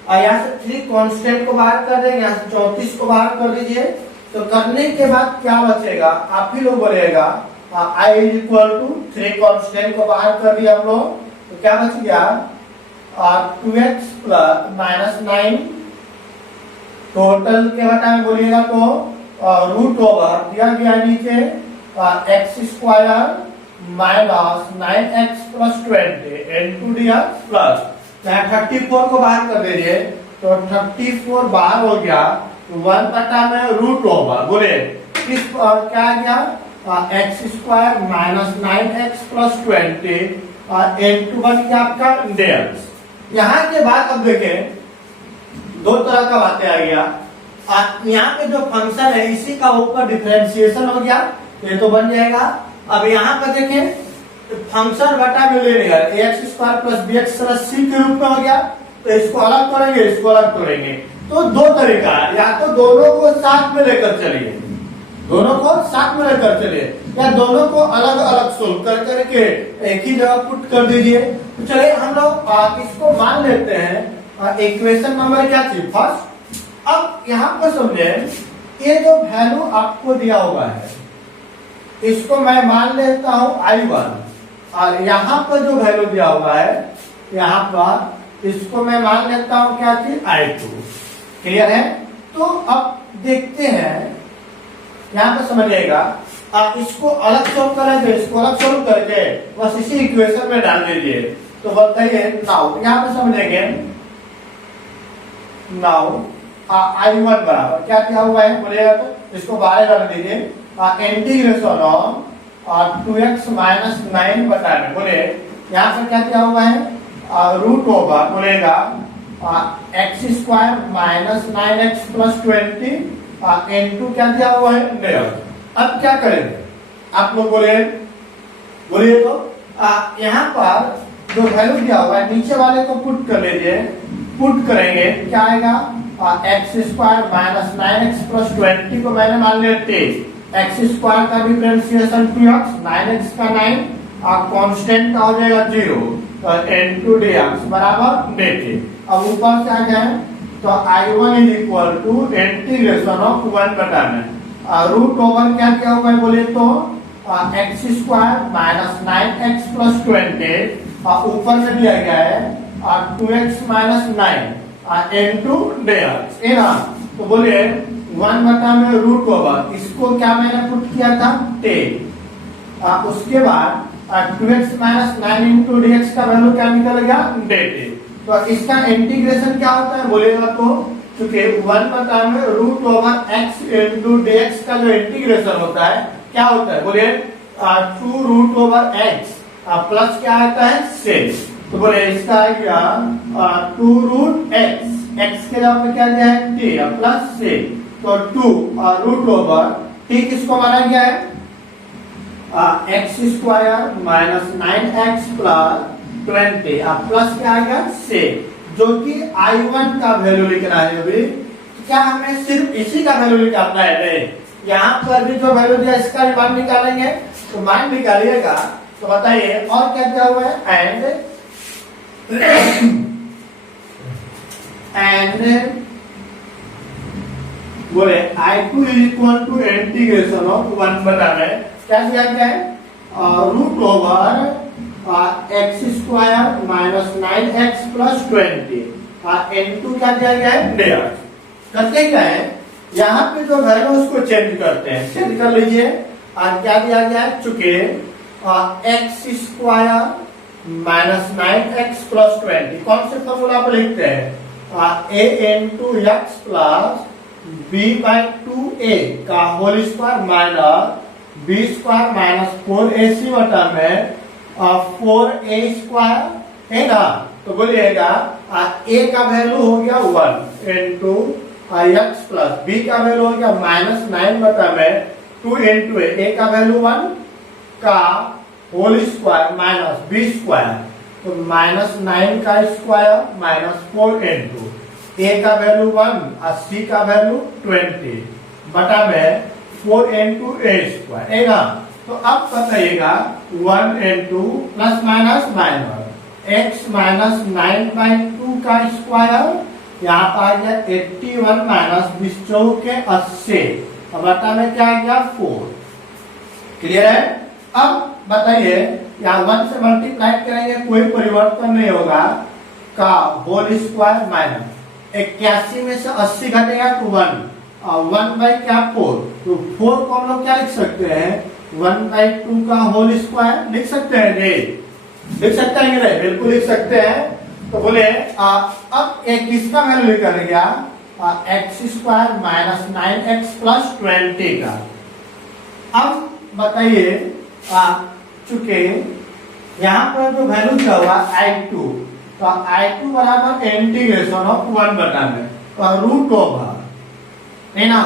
यहाँ से 3 कांस्टेंट को बाहर कर देंगे, यहाँ से 34 को बाहर कर दीजिए। तो करने के बाद क्या बचेगा आप ही लोग बोलेगा i is equal to 3 constant को बाहर कर दिया हम लोग, तो क्या बच गया 2x प्लस माइनस 9 टोटल के बटा में बोलिएगा तो रूट ओवर दिया गया नीचे x square minus 9x plus 20 n2 dx plus 34 को बाहर कर दीजिए, तो 34 बाहर हो गया 1 बटा में रूट ओवर बोले किस क्या आ गया x square minus 9x plus 20 n2 बन गया आपका dx। यहाँ के बाद अब देखें दो तरह का बातें आ गया, यहाँ पे जो फंक्शन है इसी का ऊपर डिफरेंशिएशन हो गया, ये तो बन जाएगा। अब यहाँ पर देखें फंक्शन बटा में ले लिया x square plus b x plus c के रूप में हो गया, तो इसको अलग करेंगे इसको अलग करेंगे। तो दो तरीका है, या तो दोनों को साथ में लेकर चलिए, दोनों को साथ में लेकर चलिए, या दोनों को अलग अलग सोल्व कर करके एक ही जगह पुट कर दीजिए। तो चलिए हम लोग इसको मान लेते हैं इक्वेशन नंबर क्या थी फर्स्ट। अब यहाँ पर समझे ये जो वैल्यू आपको दिया हुआ है इसको मैं मान लेता हूं I1, और यहाँ पर जो वैल्यू दिया हुआ है यहाँ पर इसको मैं मान लेता हूं क्या थी I2। क्लियर है। तो अब देखते हैं यहाँ पर समझिएगा, आप इसको अलग सोल्व करेंगे, इसको अलग सोल्व करके बस इसी इक्वेशन में डाल दीजिए। तो बताइए नाउ यहाँ पे समझेंगे नाउ I1 बराबर क्या क्या हुआ है बोलिएगा, तो इसको बाहर डाल दीजिए इंटीग्रेशन ऑफ 2x माइनस 9 बटा में बोले यहाँ पर क्या क्या हुआ है रूट ओवर बोलेगा x square minus 9x plus 20 n2 क्या दिया हुआ है dx। अब क्या करेंगे आप लोग बोलिए तो यहाँ पर जो वैल्यू दिया हुआ है नीचे वाले को पुट कर लीजिए, पुट करेंगे क्या आएगा x square minus 9x plus 20 को मैंने मान लिया 23, एक्स स्क्वायर का डिफरेंशिएशन 2x 9x का 9 और कांस्टेंट का हो जाएगा 0, तो n2 dx बराबर देते। अब ऊपर से आ जाए तो I1 is equal to integration of 1 बटा में रूट ओवर क्या क्या हुआ है बोले तो x square minus 9x plus 20 और ऊपर में दिया गया है 2x माइनस 9 n2 dx है ना। तो बोलिए 1 बटा में रूट ओवर इसको क्या मैंने पुट किया था 10, उसके बाद 2x माइनस 9 इंटू dx का वैल्यू क्या निकल गया डेट। तो इसका इंटीग्रेशन क्या होता है बोलेगा तो क्योंकि 1 बटा में root over x into dx का जो इंटीग्रेशन होता है क्या होता है बोलिए 2 रूट ओवर x प्लस क्या आता है 6। तो बोले इसका आ गया 2 रूट x के जगह पे क्या दिया है t प्लस 6, तो 2 रूट ओवर t किसको माना गया है x square minus 9x plus 20 plus क्या आ गया 6, जो कि I1 का वैल्यू लिखना है अभी। क्या हमें सिर्फ इसी का वैल्यू निकालना है? नहीं, यहाँ पर भी जो वैल्यू दिया इसका भी मान निकालेंगे। तो मान निकालिएगा तो बताइए और क्या दिया हुआ है? एंड बोले I2 is equal to integration of 1 बटा में क्या दिया गया है? Root over x square minus 9x plus 20 into क्या दिया गया है? dx। करते क्या है, यहाँ पे जो वैल्यू उसको चेंज करते हैं, चेंज कर लीजिए। और क्या दिया गया है? चूंकि x square minus 9x plus 20 कौन से फॉर्मूला पर लिखते हैं? a into x plus b by 2a का whole square minus b square minus 4ac बटा में 4a स्क्वायर है ना। तो बोलिएगा a का वैल्यू हो गया 1 इंटू एक्स प्लस b का वैल्यू हो गया माइनस 9 बटा में 2 इंटू a का वैल्यू 1 का whole square minus b square, तो माइनस 9 का स्क्वायर माइनस 4 इंटू a का वैल्यू 1 और c का वैल्यू 20 बटा में 4 इंटू a स्क्वायर है ना। तो अब बताइएगा 1 into plus minus minus x minus 9 by 2 का स्क्वायर, यहाँ पर आ गया 81 माइनस 20 के 80 और बटा में क्या आ गया 4। क्लियर है? अब बताइए यहाँ 1 से मल्टीप्लाई करेंगे कोई परिवर्तन नहीं होगा, का होल स्क्वायर माइनस 81 में से 80 घटेगा तो 1 और 1 बाई क्या 4, तो 4 को हम लोग क्या लिख सकते हैं? 1 बाई 2 का होल स्क्वायर लिख सकते हैं। नहीं लिख सकते हैं? नहीं बिल्कुल लिख सकते हैं। तो बोले अब एक किसका वैल्यू निकल गया? X square minus 9x plus 20 का। अब बताइए चूंकि यहाँ पर जो वैल्यू क्या हुआ I2, तो I2 बराबर इंटीग्रेशन ऑफ 1 बटा में रूट ओवर है ना।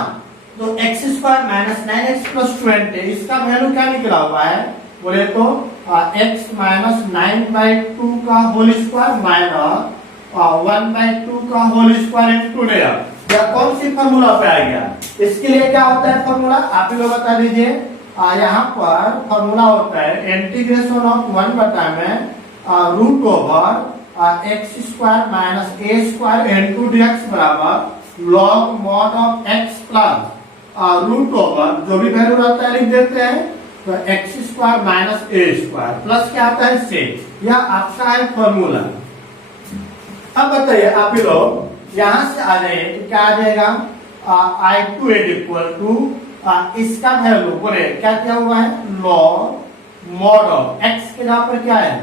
तो x square minus 9x plus 20 इसका वैल्यू क्या निकला हुआ है? बोले तो x माइनस 9 बाई 2 का होल स्क्वायर माइनस 1 बाई 2 का होल स्क्वायर इंटू dx। यह कौन सी फॉर्मूला पे आ गया? इसके लिए क्या होता है फॉर्मूला? आप लोग बता दीजिए। यहाँ पर फॉर्मूला होता है इंटीग्रेशन ऑफ 1 बटा में root over x square minus a square into dx बराबर log mod of x plus root over जो भी वैल्यू रहता है लिख देते हैं, तो x square minus a square plus क्या आता है से। यह आपका है फॉर्मूला। अब बताइए आप लोग यहाँ से आ जाए तो क्या आ जाएगा? I2 इज इक्वल टू इसका वैल्यू बोले क्या क्या हुआ है? लॉग मॉड ऑफ x के जगह पर क्या है?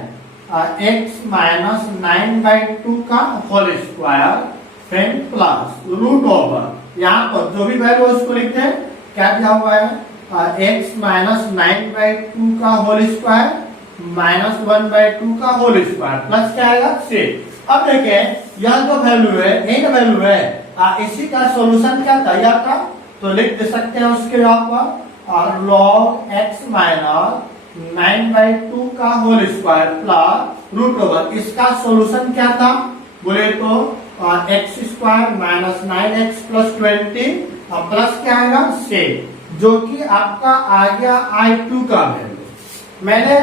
x माइनस 9 बाई 2 का होल स्क्वायर फिर प्लस रूट ओवर यहाँ पर जो भी वैल्यू उसको लिखते हैं क्या दिया हुआ है? x माइनस 9 बाई 2 का होल स्क्वायर माइनस 1 बाई 2 का होल स्क्वायर प्लस क्या आएगा से। अब देखें यह जो वैल्यू है यही ना वैल्यू है, इसी का सॉल्यूशन क्या था? यह था, तो लिख दे सकते हैं उसके जगह पर लॉग x माइनस 9 बाई 2 का whole square plus root over इसका सॉल्यूशन क्या था? बोले तो x square minus 9x plus 20 और प्लस क्या आएगा से, जो कि आपका आ गया I2 का वैल्यू। मैंने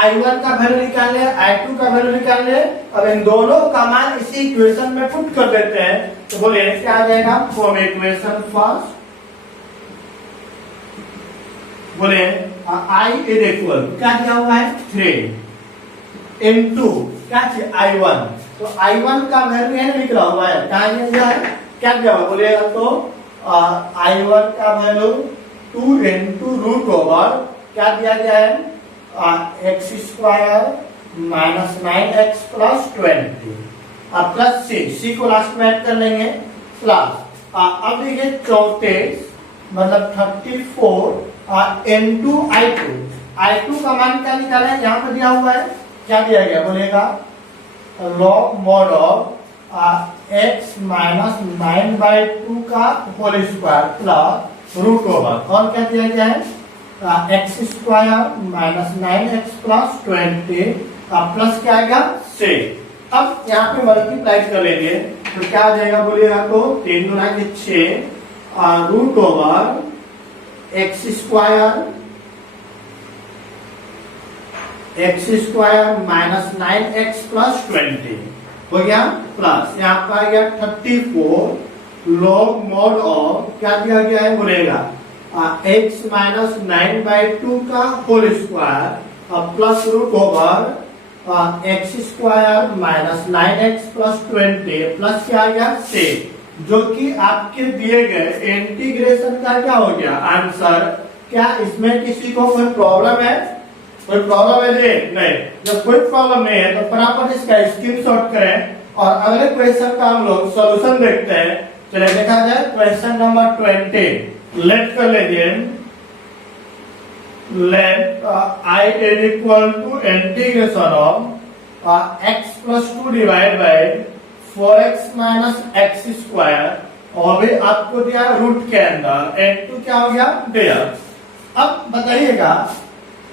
I1 का वैल्यू निकाल लिया, I2 का वैल्यू निकाल लिया। अब इन दोनों का मान इसी इक्वेशन में पुट कर देते हैं, तो बोलिए क्या आ जाएगा? फ्रॉम इक्वेशन फर्स्ट बोले I इज इक्वल क्या दिया हुआ है? 3 इनटू क्या चाहिए? I1, तो I1 का वैल्यू है निकला हुआ है, कहाँ दिया है? क्या दिया हुआ बोलिएगा? तो I1 का वैल्यू 2 इंटू रूट ओवर क्या दिया गया है? X square minus 9x plus 20 अब प्लस सी को लास्ट में ऐड कर लेंगे प्लस अब देखिए 34 मतलब 34 इंटू I2 का मान क्या निकाला है? यहाँ पे दिया हुआ है, क्या दिया गया बोलिएगा? Log mod of x minus 9 by 2 का whole square plus root over और क्या दिया गया है? X square minus 9x plus 20 plus क्या आएगा से। अब यहाँ पे मल्टीप्लाई कर लेंगे तो क्या आ जाएगा बोलिएगा तो 3 गुना के 6 root over x square minus 9x plus 20 हो गया, प्लस यहाँ पर आ गया 34 लॉग मॉड ऑफ क्या दिया गया है बोलेगा x माइनस 9/2 का whole square plus root over x square minus 9x plus 20 plus क्या आ गया 6, जो कि आपके दिए गए इंटीग्रेशन का क्या हो गया आंसर। क्या इसमें किसी को कोई प्रॉब्लम है? कोई प्रॉब्लम है जी? नहीं। जब कोई प्रॉब्लम नहीं है तो फटाफट इसका स्क्रीनशॉट करें और अगले क्वेश्चन का हम लोग सॉल्यूशन देखते हैं। चलिए देखा जाए क्वेश्चन नंबर 20। लेट कर लीजिए, let I is equal to integration of x plus 2 divide by 4x minus x square और भी आपको दिया रूट के अंदर n2 क्या हो गया dx। अब बताइएगा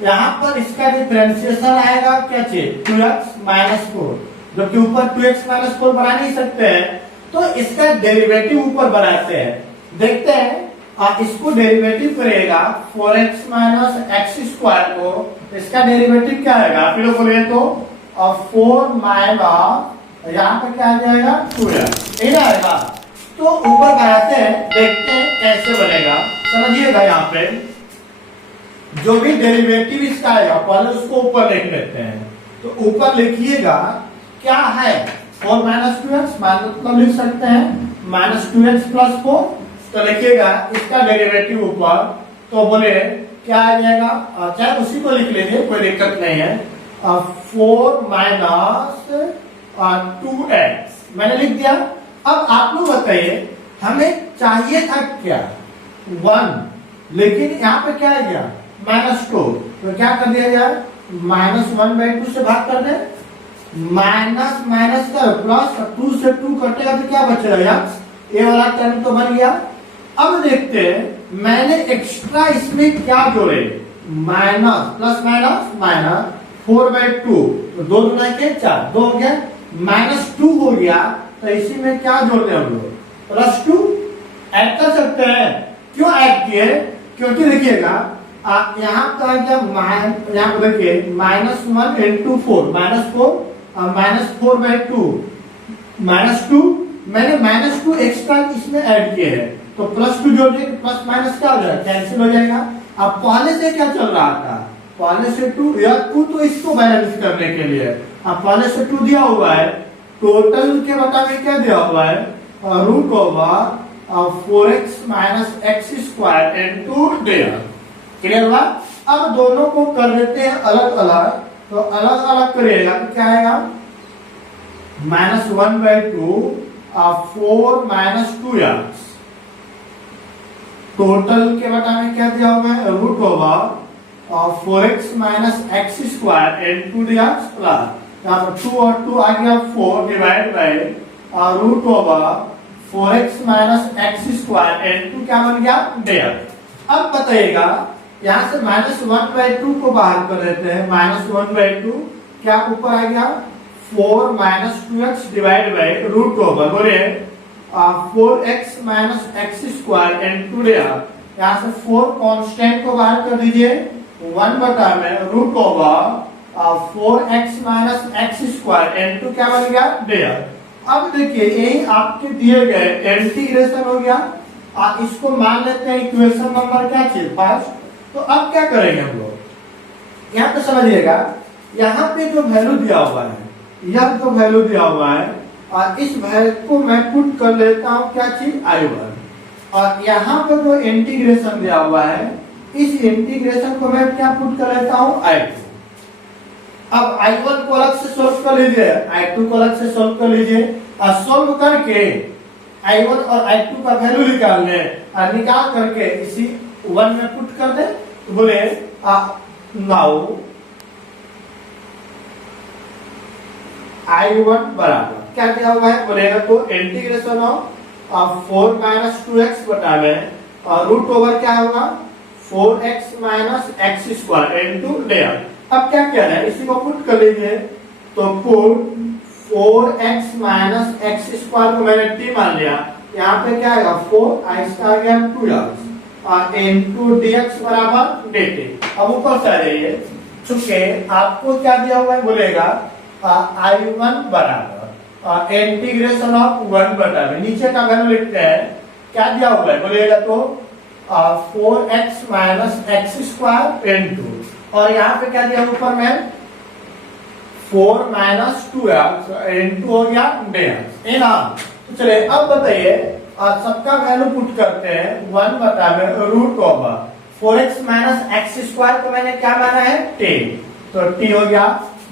यहाँ पर इसका डिफरेंशिएशन आएगा क्या चीज 2x माइनस 4, जो कि ऊपर 2x माइनस 4 बना नहीं सकते हैं तो इसका डेरिवेटिव ऊपर बनाते हैं। देखते हैं इसको डेरिवेटिव करेगा 4x माइनस एक्स स्क्वायर को, इसका डेरिवेटिव क्या आएगा फिर बोलिए तो 4 माइनस यहाँ पर क्या आ जाएगा 2x यही आएगा। तो ऊपर बनाते हैं, देखते हैं कैसे बनेगा। समझिएगा यहाँ पे जो भी डेरिवेटिव इसका आएगा पहले उसको ऊपर लिख लेते हैं। तो ऊपर लिखिएगा क्या है 4 माइनस 2x मतलब लिख सकते हैं माइनस 2x प्लस 4। तो लिखिएगा इसका डेरिवेटिव ऊपर, तो बोले क्या आ जाएगा, चाहे उसी को लिख लीजिए कोई दिक्कत नहीं है। 4 माइनस 2x मैंने लिख दिया। अब आप लोग बताइए हमें चाहिए था क्या 1, लेकिन यहाँ पे क्या आ गया -2, तो क्या कर दिया जाए -1/2 से भाग कर दे, माइनस माइनस का प्लस 2 से 2 कटेगा तो क्या बचेगा ये वाला टर्म तो बन गया। अब देखते हैं मैंने एक्स्ट्रा इसमें क्या जोड़े माइनस प्लस माइनस माइनस 4/2, तो 2 गुना के 4 2 हो गया, -2 हो गया तो इसी में क्या जोड़ दें हम लोग +2 ऐड कर सकते हैं। क्यों ऐड किए? क्योंकि देखिएगा यहाँ का क्या यहाँ पर देखिए -1 into 4 -4/2 -2 मैंने -2 एक्स्ट्रा इसमें ऐड किए हैं तो +2 जोड़ देंगे, प्लस माइनस क्या हो जाएगा कैंसिल हो जाएगा। अब पहले से क्या चल रहा था पहले से 2 या 2 तो इसको बैलेंस करने के लिए अब पहले से 2 दिया हुआ है, टोटल के मुताबिक क्या दिया हुआ है root over 4x minus x square into dx। Clear हुआ? अब दोनों को कर देते हैं अलग अलग, तो अलग अलग करिएगा तो क्या आएगा -1/2 4 माइनस 2x, टोटल के बटा में क्या दिया हुआ है root over 4x minus x square into dx plus यहाँ पर 2 और 2 आ गया 4 divide by root over 4x minus x square into क्या बन गया dx। अब बताइएगा यहाँ से -1/2 को बाहर कर देते हैं, -1/2 क्या ऊपर आ गया 4 minus 2x divide by root over बोले 4x minus x square into dx। यहाँ से 4 कांस्टेंट को बाहर कर दीजिए 1 बटा में root over 4x minus x square into क्या बन गया dx। अब देखिए यही आपके दिए गए इंटीग्रेशन हो गया, इसको मान लेते हैं इक्वेशन नंबर क्या चीज फर्स्ट। तो अब क्या करेंगे हम लोग यहाँ पे समझिएगा, यहाँ पे जो वैल्यू दिया हुआ है यह जो वैल्यू दिया हुआ है और इस वैल्यू को मैं पुट कर लेता हूँ क्या चीज I1 और यहाँ पर जो इंटीग्रेशन दिया हुआ है इस इंटीग्रेशन को मैं क्या पुट कर लेता हूँ I2। अब I1 को अलग से सोल्व कर लीजिए, I2 को अलग से सोल्व कर लीजिए और सोल्व करके I1 और I2 का वैल्यू निकाल ले और निकाल करके इसी 1 में पुट कर दे। तो बोले नाउ I1 बराबर क्या दिया हुआ है बोलेगा तो इंटीग्रेशन ऑफ 4 माइनस 2x बटा में और रूट ओवर क्या होगा 4x minus x square into dx। अब क्या कहना है इसी को पुट कर लीजिए, तो put 4x minus x square को मैंने t मान लिया, यहाँ पे क्या आएगा 4 आई स्क्वायर गया 2x और इनटू dx बराबर dt। अब ऊपर से आ जाइए, चूंकि आपको क्या दिया हुआ है बोलेगा I1 बराबर इंटीग्रेशन ऑफ 1 बटा में, नीचे का वैल्यू लिखते हैं, क्या दिया हुआ है बोलेगा तो 4x minus x square into, और यहाँ पे क्या दिया ऊपर में 4 माइनस 2x इनटू हो गया dx, है ना। तो चलिए अब बताइए, सबका वैल्यू पुट करते हैं 1 बटा में root over 4x minus x square को मैंने क्या माना है t, तो t हो गया,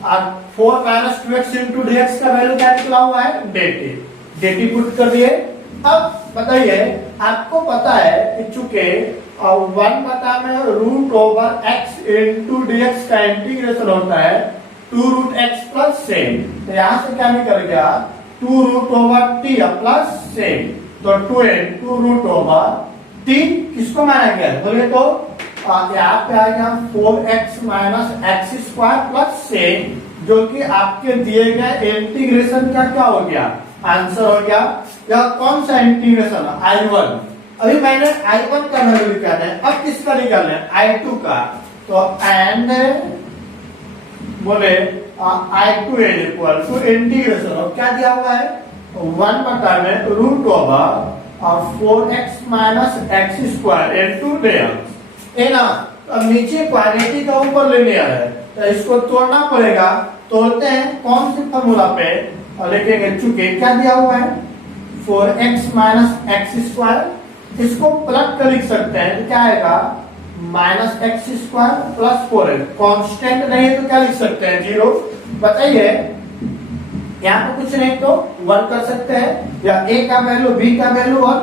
और 4 माइनस 2x इंटू dx का वैल्यू क्या निकला हुआ है dt पुट कर दिए। अब बताइए, आपको पता है कि चूंकि 1 बटा में root over x into dx का इंटीग्रेशन होता है 2 रूट एक्स प्लस सेम, तो यहाँ से क्या निकल गया 2 root over t plus same, तो 2 इंटू रूट ओवर t किसको माना गया बोले तो यहाँ पे आएगा 4x minus x square plus same, जो कि आपके दिए गए इंटीग्रेशन का क्या हो गया आंसर हो गया। यह कौन सा इंटीग्रेशन है I1, अभी मैंने I1 का वैल्यू निकालना है, अब किसका निकालना है I2 का, तो एंड बोले I2 equal to integration of क्या दिया हुआ है 1 बटा में root over 4x minus x square into dx, है ना। अब नीचे क्वांटिटी का ऊपर लेने आ रहा है, तो इसको तोड़ना पड़ेगा, तोड़ते हैं कौन से फॉर्मूला पे लिखेंगे, चूंकि क्या दिया हुआ है 4x माइनस एक्स स्क्वायर, इसको प्लग कर लिख सकते हैं, तो क्या आएगा minus x square plus 4x, constant नहीं है तो क्या लिख सकते हैं 0। बताइए, यहाँ पे कुछ नहीं तो 1 कर सकते हैं, या a का वैल्यू b का वैल्यू और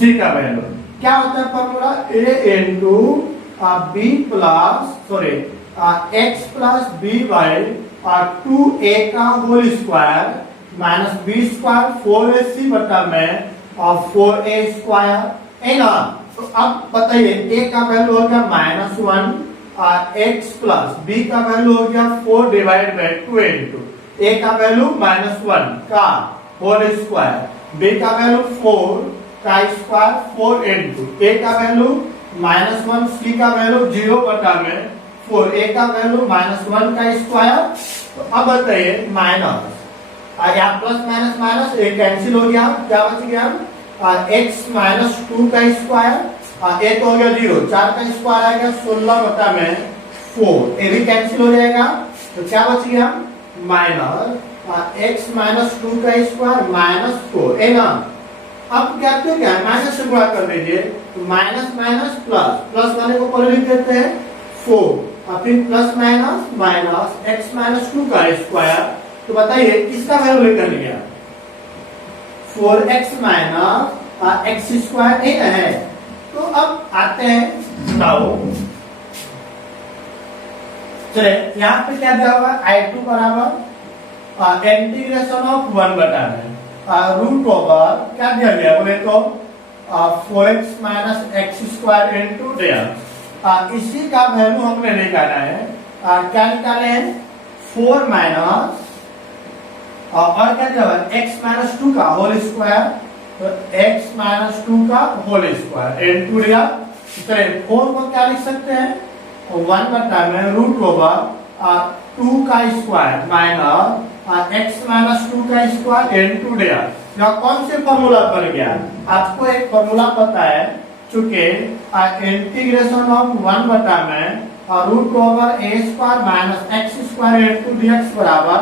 c का वैल्यू, क्या होता है formula a into b plus sorry x plus b by 2a का whole square minus b square 4ac बटा में और 4a स्क्वायर, है ना। तो अब बताइए, a का वैल्यू हो गया -1 x प्लस b का वैल्यू हो गया 4 डिवाइड बाई 2 इंटू a का वैल्यू -1 का होल स्क्वायर, b का वैल्यू 4 का स्क्वायर 4 इंटू a का वैल्यू -1, c का वैल्यू 0 बटा में 4, a का वैल्यू -1 का स्क्वायर। तो अब बताइए माइनस यहाँ प्लस माइनस माइनस एक कैंसिल हो गया, क्या बच गया x माइनस 2 का स्क्वायर, a तो हो गया 0, 4 का स्क्वायर आएगा 16 बटा में 4, ए भी कैंसिल हो जाएगा, तो क्या बच गया माइनस x माइनस 2 का स्क्वायर माइनस 4, है ना। अब क्या तो क्या माइनस से गुणा कर दीजिए, तो माइनस माइनस प्लस, प्लस वाले को पहले लिख देते हैं 4 और फिर plus minus minus x minus 2 का स्क्वायर, तो बताइए किसका वैल्यू लेकर लिया 4x माइनस एक्स स्क्वायर है। तो अब आते हैं नाउ, चले यहाँ पे क्या दिया हुआ I2 बराबर इंटीग्रेशन ऑफ 1 बटा में रूट ओवर क्या दिया गया बोले तो 4x minus x square into dx, इसी का वैल्यू हमने निकाला है, क्या निकाले हैं 4 माइनस और क्या दिया हुआ x माइनस 2 का होल स्क्वायर, तो x माइनस 2 का होल स्क्वायर इंटू dx, चलिए 4 को क्या लिख सकते हैं 1 बटा में रूट ओवर 2 का स्क्वायर माइनस x माइनस 2 का स्क्वायर इंटू dx। यह कौन से फॉर्मूला बन गया, आपको एक फॉर्मूला पता है, चूंकि इंटीग्रेशन ऑफ 1 बटा में root over a square minus x square into dx बराबर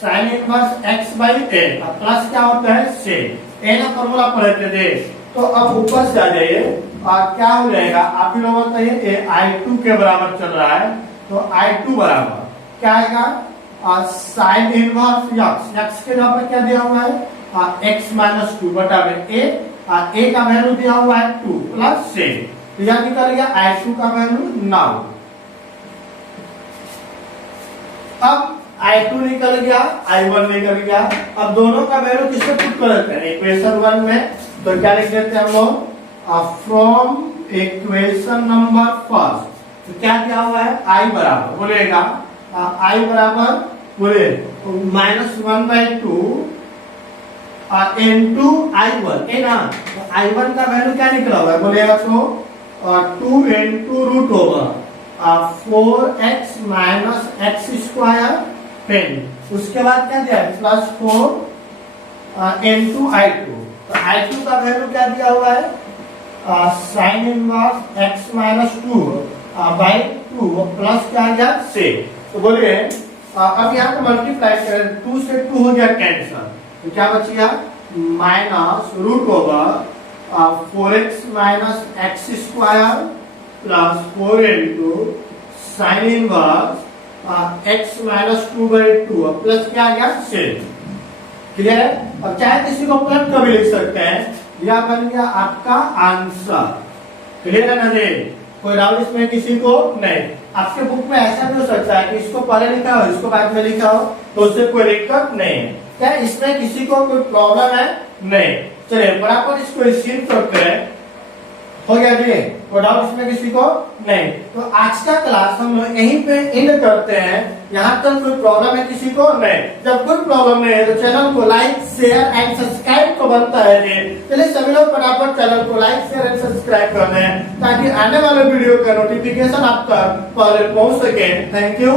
sine inverse x by a, plus क्या होता है से a ना फॉर्मूला पढ़ते थे। तो अब ऊपर से आ जाइए और क्या हो जाएगा, आप ही लोग बताइए I2 के बराबर चल रहा है, तो I2 बराबर क्या आएगा साइन इनवर्स x के जगह पर क्या दिया हुआ है x माइनस 2 बटा में a का वैल्यू दिया हुआ है 2 प्लस से, तो यह निकल गया I2 का वैल्यू 9। अब I2 निकल गया, I1 निकल गया, अब दोनों का वैल्यू किससे पुट कर देते हैं इक्वेशन 1 में, तो क्या लिख देते हैं हम लोग फ्रॉम इक्वेशन नंबर फर्स्ट, तो क्या दिया हुआ है I बराबर बोलेगा I बराबर बोले -1/2 into I1 है ना। तो I1 का वैल्यू क्या निकला हुआ है बोलेगा तो 2 into root over 4x minus x square 10। उसके बाद क्या दिया है +4 into I2। तो I2 का वैल्यू क्या दिया हुआ है sign inverse x minus 2/2 plus क्या आ गया से। तो बोलिए अब यहाँ पे मल्टीप्लाई करें 2 से 2 हो गया कैंसल, तो क्या बचिया minus root over 4x minus x square plus 4 into sine inverse x minus 2/2 plus क्या आ गया से। क्लियर है। अब चाहे किसी को प्लस का भी लिख सकते हैं, यह बन गया आपका आंसर। क्लियर है ना जी, कोई डाउट इसमें किसी को नहीं। आपके बुक में ऐसा भी हो सकता है कि इसको पहले लिखा हो इसको बाद में लिखा हो, तो उससे कोई दिक्कत नहीं है। क्या इसमें किसी को कोई प्रॉब्लम है? नहीं। चलिए बराबर इसको स्किप करते हैं। हो गया जी, कोई डाउट इसमें किसी को नहीं। तो आज का क्लास हम लोग यहीं पे एंड करते हैं। यहाँ तक कोई प्रॉब्लम है किसी को? नहीं। जब कोई प्रॉब्लम नहीं है तो चैनल को लाइक शेयर एंड सब्सक्राइब तो बनता है जी। चलिए सभी लोग फटाफट चैनल को लाइक शेयर एंड सब्सक्राइब कर दें ताकि आने वाले वीडियो का नोटिफिकेशन आप तक पहले पहुंच सके। Thank you.